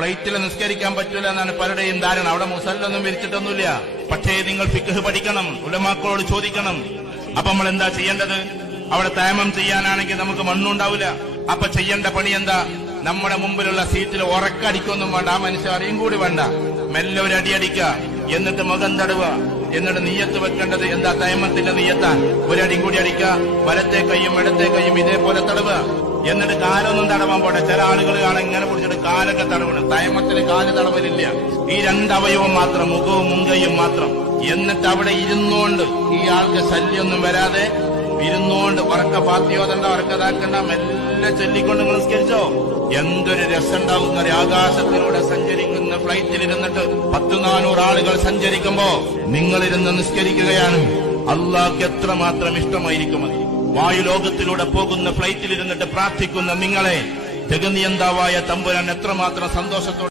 ഫ്ലൈറ്റിൽ നിസ്കരിക്കാൻ പറ്റൂല എന്നാണ് പലരുടെയും ധാരണ. അവിടെ മുസല്ലൊന്നും വിരിച്ചിട്ടൊന്നുമില്ല. പക്ഷേ നിങ്ങൾ ഫിഖ് പഠിക്കണം, ഉലമാക്കളോട് ചോദിക്കണം. അപ്പൊ നമ്മൾ എന്താ ചെയ്യേണ്ടത്? അവിടെ തയമ്മം ചെയ്യാനാണെങ്കിൽ നമുക്ക് മണ്ണുണ്ടാവില്ല. അപ്പൊ ചെയ്യേണ്ട പണി എന്താ? നമ്മുടെ മുമ്പിലുള്ള സീറ്റിൽ ഉറക്കടിക്കൊന്നും വേണ്ട, ആ മനുഷ്യൻ അറിയും കൂടി വേണ്ട, മെല്ലെ ഒരു അടിയടിക്കുക, എന്നിട്ട് മുഖം തടവുക, എന്നിട്ട് നീയത്ത് വെക്കേണ്ടത് എന്താ? തയമ്മത്തിന്റെ നീയത്താ. ഒരടിയും കൂടി അടിക്കുക, വലത്തെ കൈയും ഇടത്തെ കൈയും ഇതേപോലെ തടവുക. എന്നിട്ട് കാലൊന്നും തടവാൻ പോട്ടെ. ചില ആളുകൾ കാണാൻ ഇങ്ങനെ പിടിച്ചിട്ട് കാലൊക്കെ തടവണം. തയമ്മത്തിന് കാല് തടവലില്ല. ഈ രണ്ടവയവും മാത്രം, മുഖവും മുൻകൈയും മാത്രം. എന്നിട്ട് അവിടെ ഇരുന്നോണ്ട്, ഈ ആൾക്ക് ശല്യമൊന്നും വരാതെ ഇരുന്നോണ്ട്, ഉറക്ക പാത്തിയോതണ്ട, ഉറക്കതാക്കണ്ട, മെല്ലെ ചൊല്ലിക്കൊണ്ട് നിസ്കരിച്ചോ. എന്തൊരു രസമുണ്ടാവുന്ന ആകാശത്തിലൂടെ സഞ്ചരിക്കുന്ന ഫ്ലൈറ്റിലിരുന്നിട്ട് 100-400 ആളുകൾ സഞ്ചരിക്കുമ്പോ നിങ്ങളിരുന്ന് നിസ്കരിക്കുകയാണ്. അള്ളാഹ്ക്ക് എത്രമാത്രം ഇഷ്ടമായിരിക്കും അത്. വായുലോകത്തിലൂടെ പോകുന്ന ഫ്ലൈറ്റിലിരുന്നിട്ട് പ്രാർത്ഥിക്കുന്ന നിങ്ങളെ ജഗനിയന്താവായ തമ്പുരാൻ എത്രമാത്രം സന്തോഷത്തോടെ